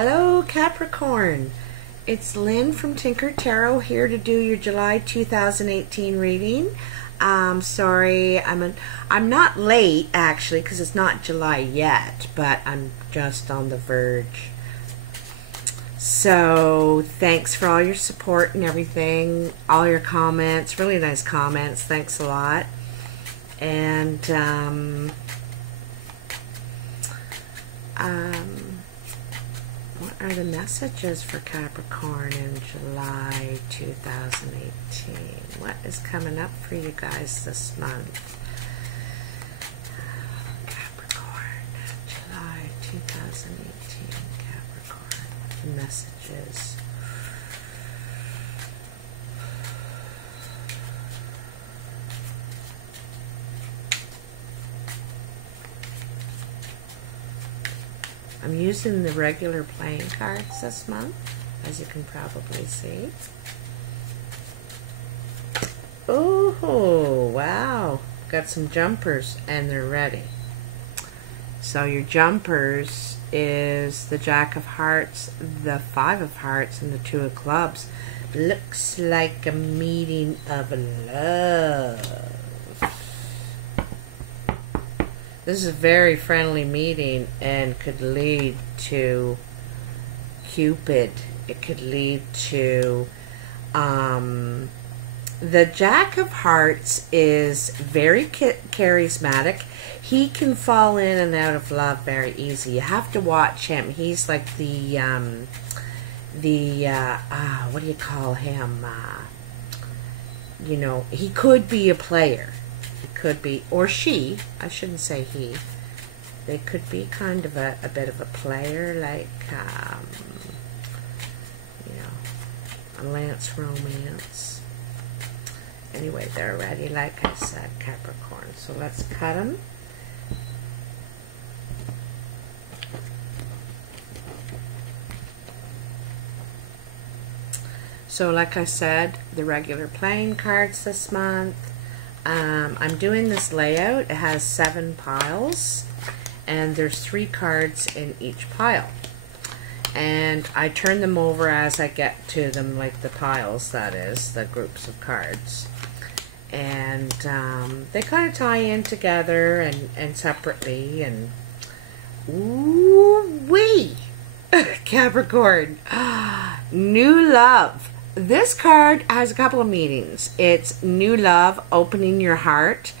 Hello Capricorn, it's Lynn from Tinker Tarot here to do your July 2018 reading. Sorry, I'm not late actually because it's not July yet, but I'm just on the verge. So thanks for all your support and everything, all your comments, really nice comments, thanks a lot. And what are the messages for Capricorn in July 2018? What is coming up for you guys this month? Capricorn, July 2018, Capricorn, the messages. I'm using the regular playing cards this month, as you can probably see. Oh, wow. Got some jumpers, and they're ready. So your jumpers is the Jack of Hearts, the Five of Hearts, and the Two of Clubs. Looks like a meeting of love. This is a very friendly meeting and could lead to Cupid. It could lead to the Jack of Hearts is very charismatic. He can fall in and out of love very easy. You have to watch him. He's like the what do you call him? You know, he could be a player. Could be, or she, I shouldn't say he, they could be kind of a bit of a player, like, you know, a Lance romance. Anyway, they're ready, like I said, Capricorn. So let's cut them. So like I said, the regular playing cards this month. I'm doing this layout. It has 7 piles and there's 3 cards in each pile, and I turn them over as I get to them, like the piles, that is, the groups of cards, and they kind of tie in together and separately, and ooh-wee, Capricorn, new love. This card has a couple of meanings. It's new love, opening your heart.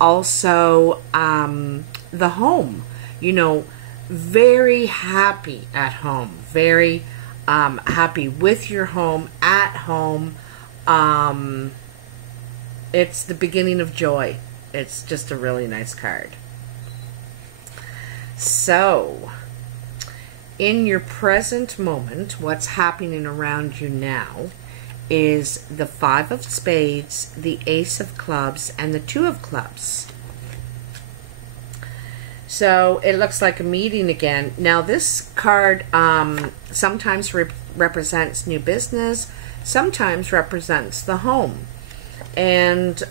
Also, the home. You know, very happy at home. Very happy with your home, at home. It's the beginning of joy. It's just a really nice card. So, in your present moment, what's happening around you now is the 5 of Spades, the Ace of Clubs, and the 2 of Clubs. So it looks like a meeting again. Now this card sometimes represents new business, sometimes represents the home. And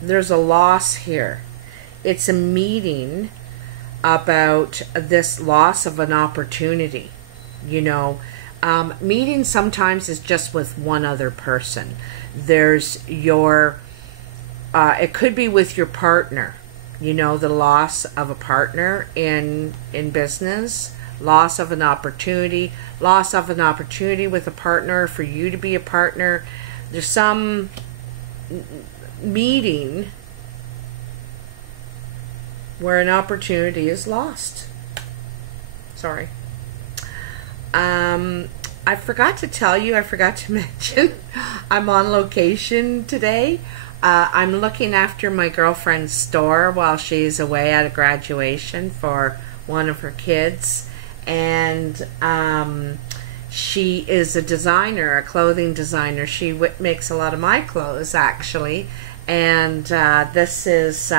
there's a loss here. It's a meeting about this loss of an opportunity. You know, meeting sometimes is just with one other person. There's your, it could be with your partner. You know, the loss of a partner in business, loss of an opportunity with a partner, for you to be a partner. There's some meeting where an opportunity is lost. Sorry. I forgot to tell you, I forgot to mention, I'm on location today. I'm looking after my girlfriend's store while she's away at a graduation for one of her kids. And she is a designer, a clothing designer. She makes a lot of my clothes, actually. And this is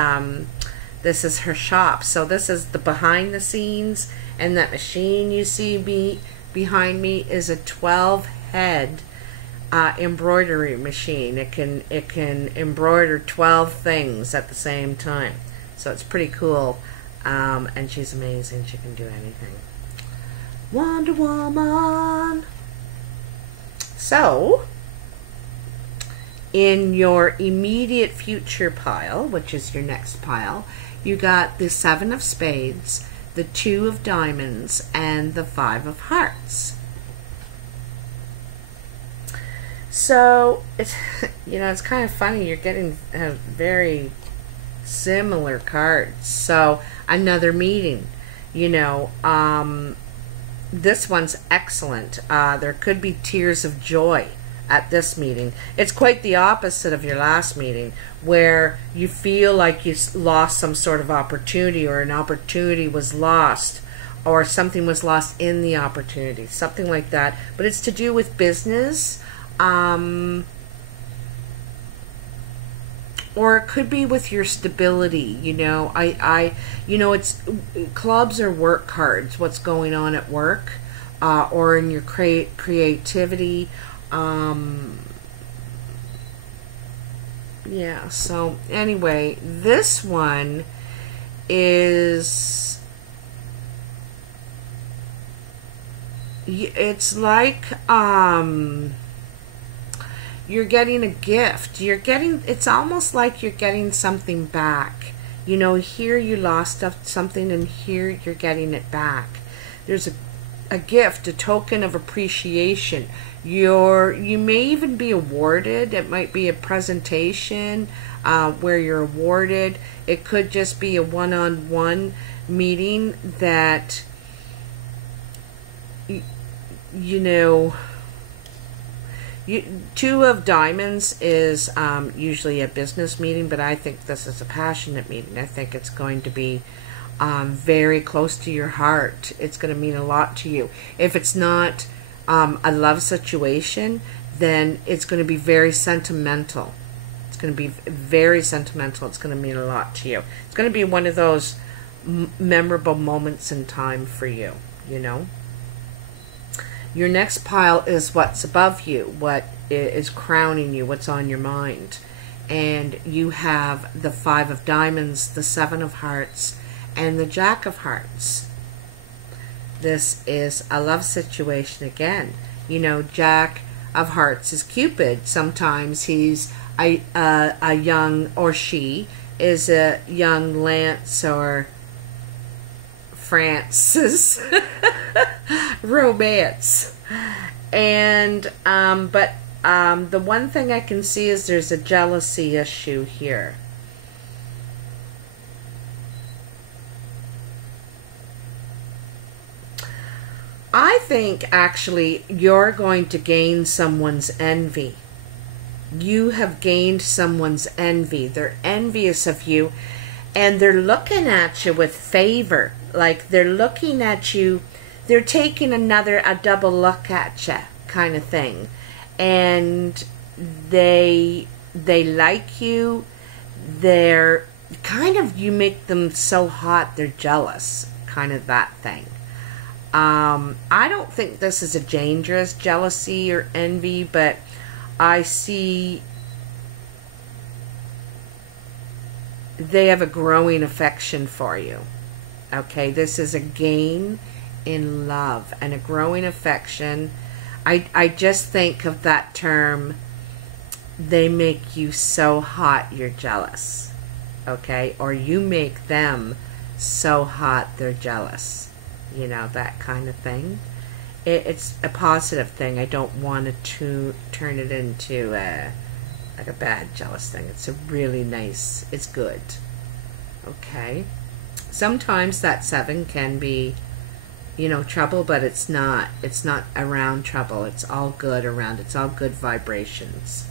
her shop. So this is the behind the scenes, and that machine you see behind me is a 12-head embroidery machine. It can embroider 12 things at the same time. So it's pretty cool. And she's amazing. She can do anything. Wonder Woman. So, in your immediate future pile, which is your next pile, you got the 7 of Spades, the 2 of Diamonds, and the 5 of Hearts. So, it's, you know, it's kind of funny. You're getting very similar cards. So, another meeting, you know, this one's excellent. There could be tears of joy at this meeting. It's quite the opposite of your last meeting, where you feel like you lost some sort of opportunity, or an opportunity was lost, or something was lost in the opportunity, something like that. But it's to do with business, or it could be with your stability. You know, you know, it's clubs or work cards, what's going on at work, or in your creativity. Yeah, so anyway, this one is, it's like, you're getting a gift. It's almost like you're getting something back. You know, here you lost something, and here you're getting it back. There's a gift, a token of appreciation. You may even be awarded. It might be a presentation where you're awarded. It could just be a one-on-one meeting that, you know, 2 of Diamonds is usually a business meeting, but I think this is a passionate meeting. I think it's going to be very close to your heart. It's going to mean a lot to you. If it's not a love situation, then it's going to be very sentimental. It's going to be very sentimental. It's going to mean a lot to you. It's going to be one of those memorable moments in time for you, you know. Your next pile is what's above you, what is crowning you, what's on your mind. And you have the 5 of Diamonds, the 7 of Hearts, and the Jack of Hearts. This is a love situation again. You know, Jack of Hearts is Cupid. Sometimes he's a young, or she is a young Lance or Francis romance. And but the one thing I can see is there's a jealousy issue here. I think actually you're going to gain someone's envy. You have gained someone's envy. They're envious of you, and they're looking at you with favor. Like, they're looking at you, they're taking a double look at you kind of thing. And they like you. They're kind of, you make them so hot they're jealous, kind of that thing. I don't think this is a dangerous jealousy or envy, but I see they have a growing affection for you. Okay, this is a gain in love and a growing affection. I just think of that term, they make you so hot you're jealous. Okay, or you make them so hot they're jealous. You know, that kind of thing. It's a positive thing. I don't want to turn it into like a bad jealous thing. It's a really nice, it's good. Okay. Sometimes that 7 can be, you know, trouble, but it's not. It's not around trouble. It's all good around. It's all good vibrations.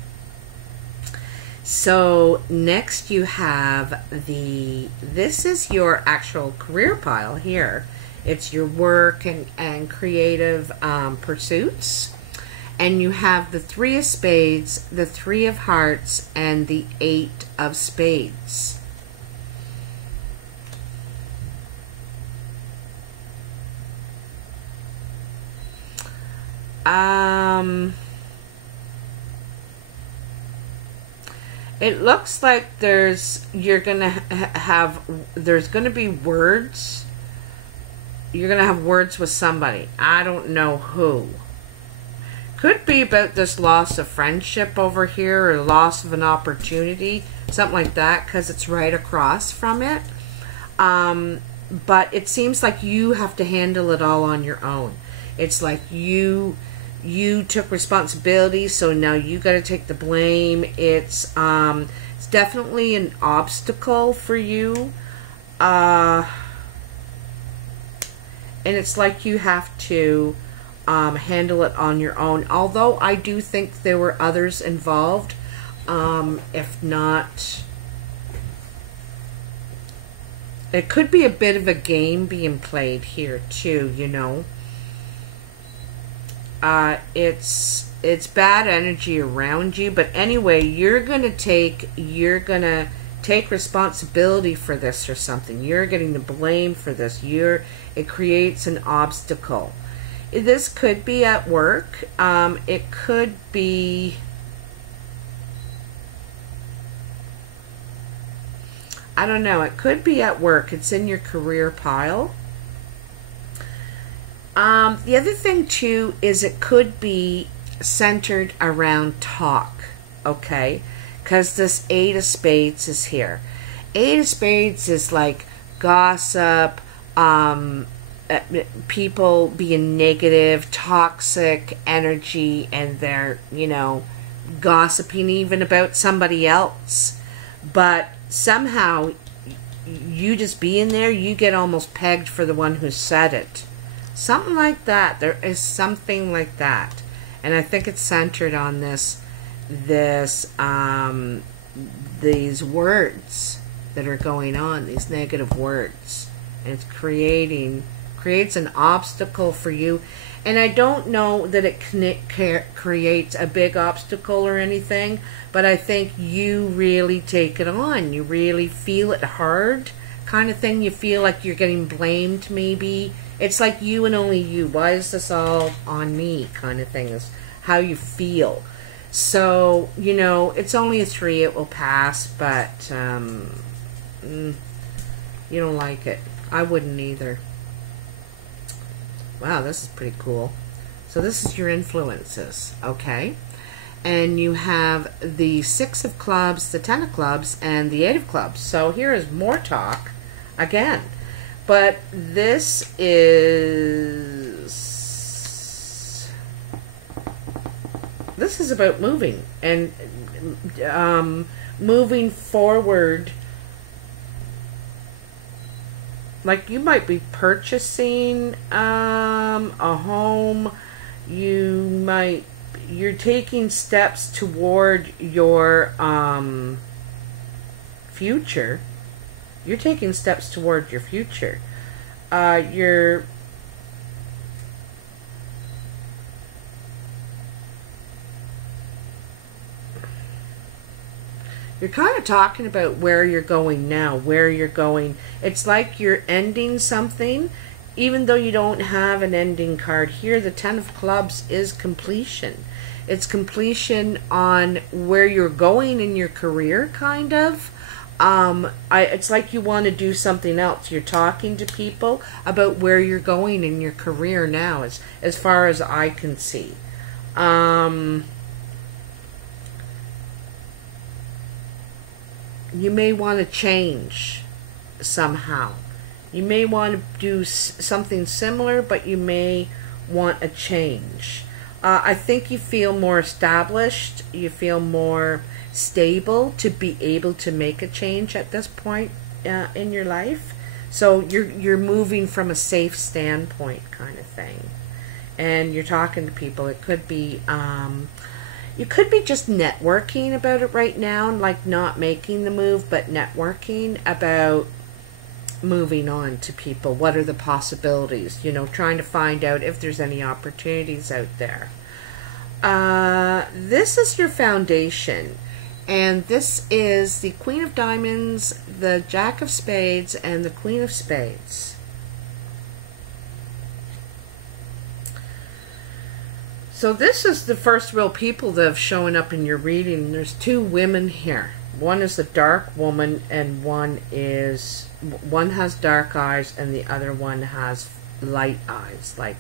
So next you have this is your actual career pile here. It's your work and creative pursuits. And you have the 3 of Spades, the 3 of Hearts, and the 8 of Spades. It looks like there's gonna be words. You're gonna have words with somebody. I don't know who. Could be about this loss of friendship over here, or loss of an opportunity, something like that, because it's right across from it. But it seems like you have to handle it all on your own. It's like you took responsibility, so now you got to take the blame. It's definitely an obstacle for you, and it's like you have to handle it on your own. Although I do think there were others involved, if not, it could be a bit of a game being played here too, you know. It's bad energy around you, but anyway, you're gonna take responsibility for this or something. You're getting the blame for this. It creates an obstacle. This could be at work. It could be, I don't know, it could be at work. It's in your career pile. The other thing too is it could be centered around talk, okay? Because this Eight of Spades is here. Eight of Spades is like gossip, people being negative, toxic energy, and they're, you know, gossiping even about somebody else. But somehow, you just being there, you get almost pegged for the one who said it. Something like that. There is something like that. And I think it's centered on these words that are going on, these negative words. And it's creates an obstacle for you. And I don't know that it creates a big obstacle or anything, but I think you really take it on. You really feel it hard, kind of thing. You feel like you're getting blamed, maybe. It's like you and only you. Why is this all on me, kind of thing, is how you feel. So, you know, it's only a 3. It will pass, but you don't like it. I wouldn't either. Wow, this is pretty cool. So this is your influences, okay? And you have the 6 of clubs, the 10 of clubs, and the 8 of clubs. So here is more talk again. But this is about moving and moving forward. Like you might be purchasing a home. You're taking steps toward your future. You're taking steps toward your future. You're kind of talking about where you're going now, where you're going. It's like you're ending something, even though you don't have an ending card here. The 10 of clubs is completion. It's completion on where you're going in your career, kind of. It's like you want to do something else. You're talking to people about where you're going in your career now, as far as I can see. You may want to change somehow. You may want to do something similar, but you may want a change. I think you feel more established. You feel more stable to be able to make a change at this point in your life. So you're moving from a safe standpoint, kind of thing. And you're talking to people. It could be you could be just networking about it right now, like not making the move, but networking about moving on to people. What are the possibilities? You know, trying to find out if there's any opportunities out there. This is your foundation. And this is the Queen of Diamonds, the Jack of Spades, and the Queen of Spades. So this is the first real people that have shown up in your reading. There's 2 women here. One is a dark woman, and one has dark eyes, and the other one has light eyes, like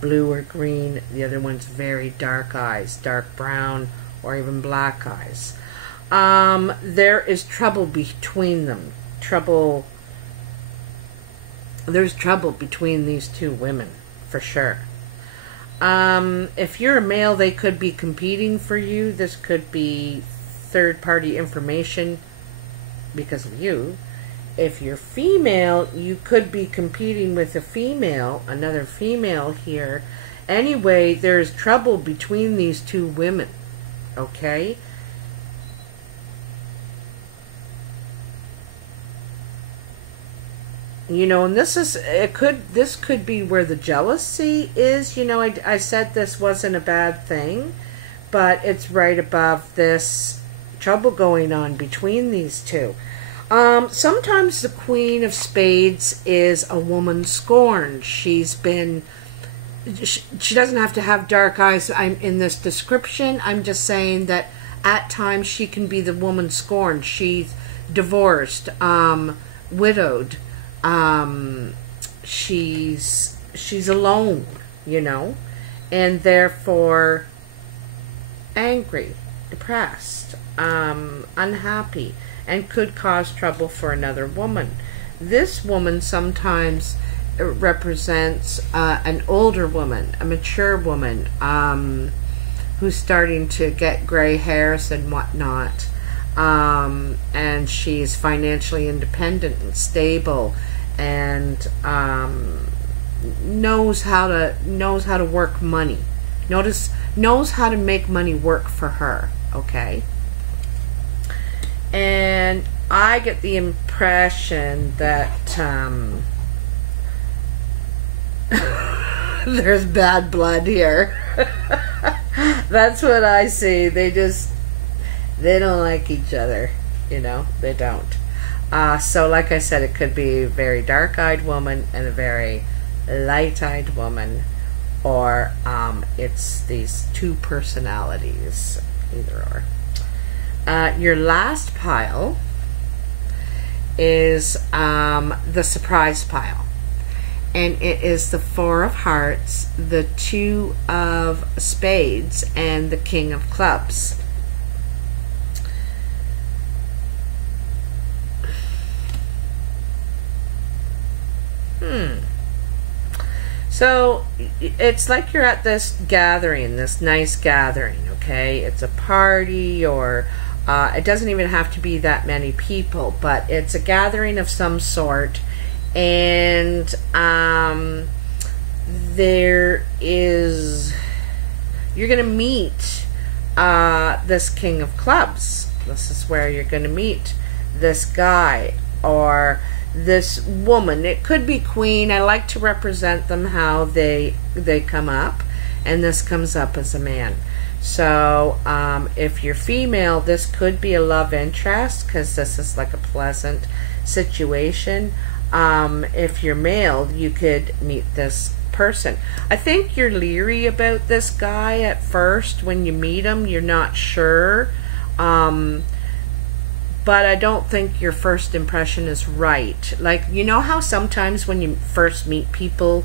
blue or green. The other one's very dark eyes, dark brown, or even black eyes. There is trouble between them. There's trouble between these two women, for sure. If you're a male, they could be competing for you. This could be third-party information because of you. If you're female, you could be competing with a female, another female here. Anyway, there's trouble between these two women, okay? You know, and this could be where the jealousy is. You know, I said this wasn't a bad thing, but it's right above this trouble going on between these two. Sometimes the Queen of Spades is a woman scorned. She doesn't have to have dark eyes. I'm in this description. I'm just saying that at times she can be the woman scorned. She's divorced, widowed. She's alone, you know, and therefore angry, depressed, unhappy, and could cause trouble for another woman. This woman sometimes represents an older woman, a mature woman, who's starting to get gray hairs and whatnot, and she's financially independent and stable, and knows how to work money. Knows how to make money work for her. Okay. And I get the impression that there's bad blood here. That's what I see. They don't like each other. You know, they don't. So like I said, it could be a very dark-eyed woman and a very light-eyed woman, or it's these two personalities, either or. Your last pile is the surprise pile, and it is the Four of Hearts, the Two of Spades, and the King of Clubs. So it's like you're at this gathering, this nice gathering, okay? It's a party, or it doesn't even have to be that many people, but it's a gathering of some sort, and you're going to meet this King of Clubs. This is where you're going to meet this guy or this woman. It could be queen. I like to represent them how they come up, and this comes up as a man. So if you're female, this could be a love interest, because this is like a pleasant situation. If you're male, you could meet this person. I think you're leery about this guy at first. When you meet him, you're not sure, but I don't think your first impression is right. Like, you know how sometimes when you first meet people,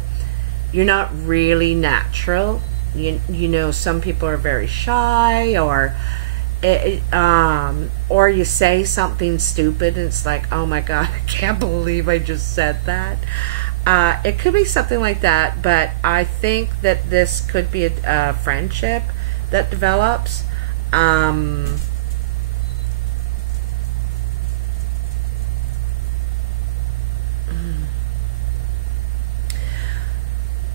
you're not really natural. You know, some people are very shy, or you say something stupid and it's like, oh my God, I can't believe I just said that. It could be something like that, but I think that this could be a friendship that develops.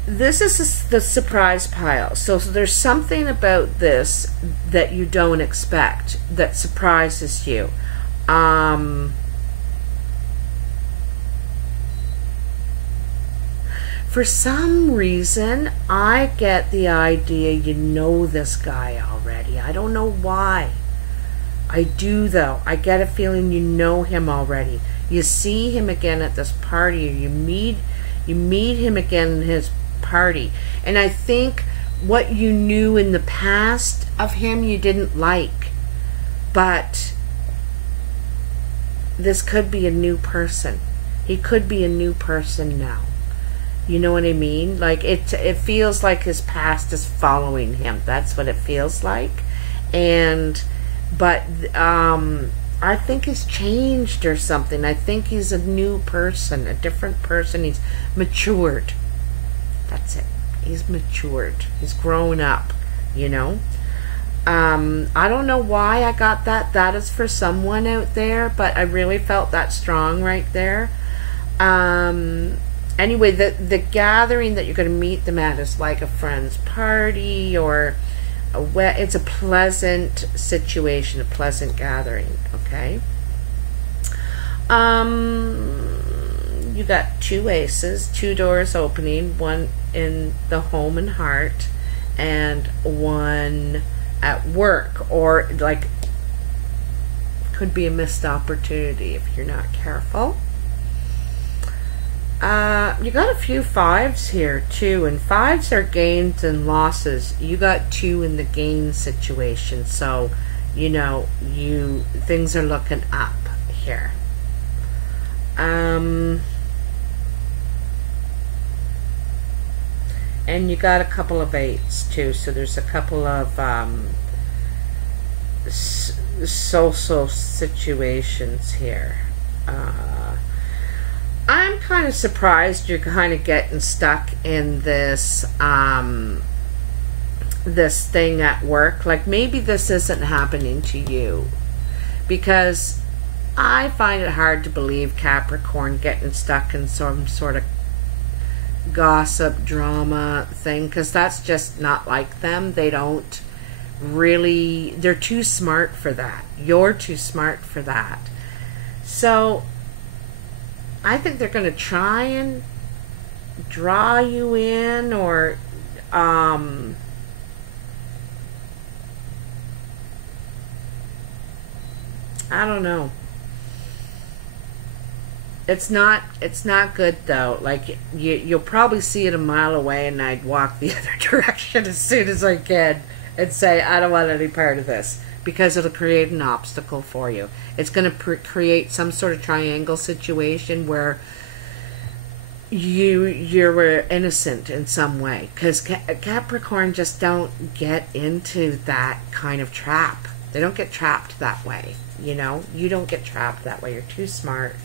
This is the surprise pile. So there's something about this that you don't expect, that surprises you. For some reason, I get the idea you know this guy already. I don't know why. I do, though. I get a feeling you know him already. You see him again at this party, or you meet him again in his party, and I think what you knew in the past of him you didn't like, but this could be a new person. He could be a new person now. You know what I mean? Like, it feels like his past is following him. That's what it feels like. But I think he's changed or something. I think he's a new person, a different person. He's matured. That's it. He's matured. He's grown up, you know. I don't know why I got that. That is for someone out there, but I really felt that strong right there. Anyway, the gathering that you're going to meet them at is like a friend's party, or it's a pleasant situation, a pleasant gathering, okay? You got 2 aces, 2 doors opening, one in the home and heart, and one at work, or like could be a missed opportunity if you're not careful. You got a few 5s here too, and 5s are gains and losses. You got 2 in the gain situation, so you know things are looking up here. And you got a couple of 8s too, so there's a couple of social situations here. I'm kind of surprised you're kind of getting stuck in this this thing at work. Like, maybe this isn't happening to you, because I find it hard to believe Capricorn getting stuck in some sort of gossip drama thing, because that's just not like them. They don't really, they're too smart for that. You're too smart for that. So I think they're going to try and draw you in, or I don't know. It's not good though. Like, you'll probably see it a mile away, and I'd walk the other direction as soon as I can and say, I don't want any part of this, because it'll create an obstacle for you. It's going to create some sort of triangle situation where you're innocent in some way, because Capricorn just don't get into that kind of trap. They don't get trapped that way, you know. You don't get trapped that way. You're too smart.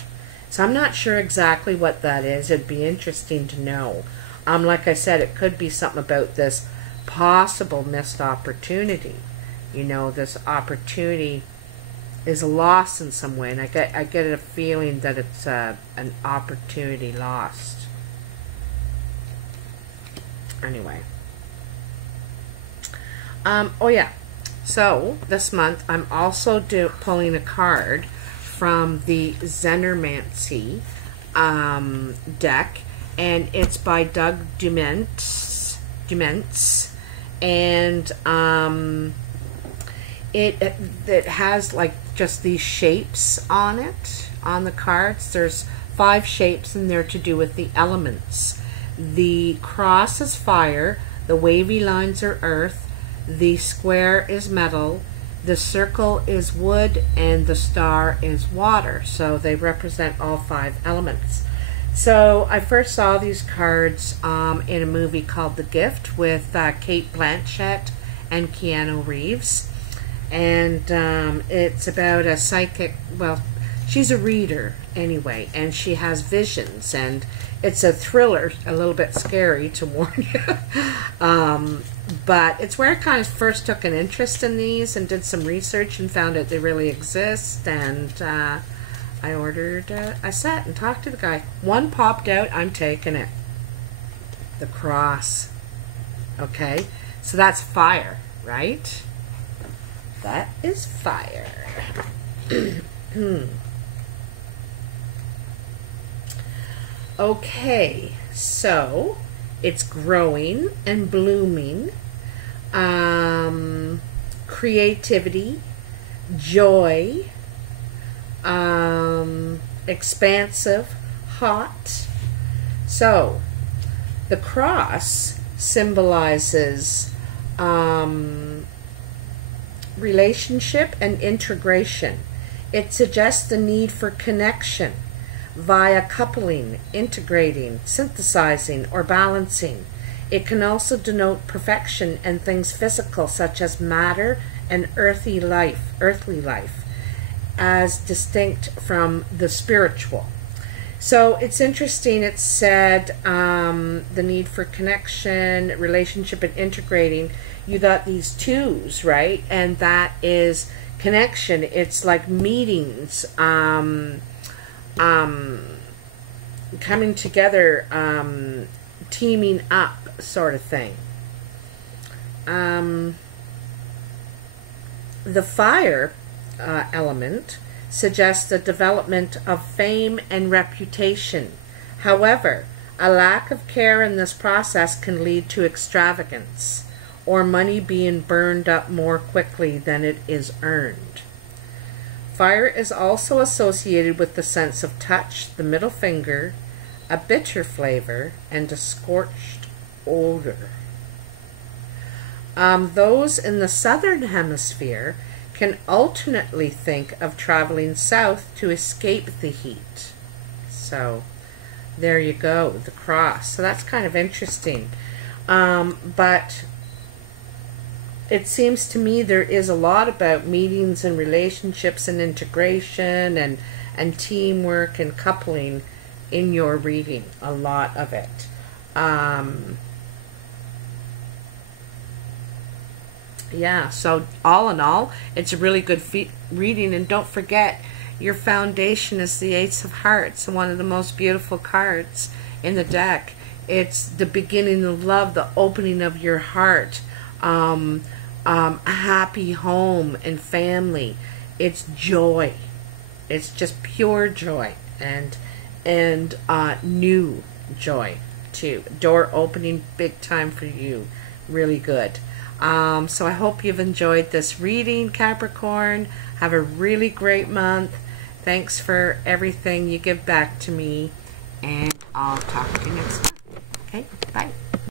So I'm not sure exactly what that is. It'd be interesting to know. Like I said, it could be something about this possible missed opportunity. You know, this opportunity is a loss in some way, and I get a feeling that it's an opportunity lost. Anyway. Oh yeah. So this month I'm also pulling a card from the Zenermancy deck, and it's by Doug Duments, and it has like just these shapes on it, on the cards. There's 5 shapes in there to do with the elements. The cross is fire, the wavy lines are earth, the square is metal, the circle is wood, and the star is water. So they represent all 5 elements. So I first saw these cards in a movie called The Gift with Kate Blanchett and Keanu Reeves. And it's about a psychic, well, she's a reader anyway, and she has visions, and it's a thriller, a little bit scary, to warn you. But it's where I kind of first took an interest in these and did some research and found out they really exist, and I ordered a set and talked to the guy. One popped out, I'm taking it. The cross. Okay, so that's fire, right? That is fire. Okay, so it's growing and blooming. Creativity, joy, expansive, hot. So the cross symbolizes relationship and integration. It suggests the need for connection via coupling, integrating, synthesizing, or balancing. It can also denote perfection and things physical, such as matter and earthly life, as distinct from the spiritual. So it's interesting. It said the need for connection, relationship, and integrating. You got these twos, right? And that is connection. It's like meetings, coming together, teaming up, sort of thing. The fire element suggests the development of fame and reputation. However, a lack of care in this process can lead to extravagance or money being burned up more quickly than it is earned. Fire is also associated with the sense of touch, the middle finger, a bitter flavor, and a scorched odor. Those in the southern hemisphere can alternately think of traveling south to escape the heat. So there you go, the cross. So that's kind of interesting. But it seems to me there is a lot about meetings and relationships and integration and teamwork and coupling in your reading, a lot of it. Yeah, so all in all, it's a really good reading. And don't forget, your foundation is the Ace of Hearts, one of the most beautiful cards in the deck. It's the beginning of love, the opening of your heart, a happy home and family. It's joy. It's just pure joy and new joy too. Door opening big time for you. Really good. So I hope you've enjoyed this reading, Capricorn. Have a really great month. Thanks for everything you give back to me, and I'll talk to you next time. Okay, bye.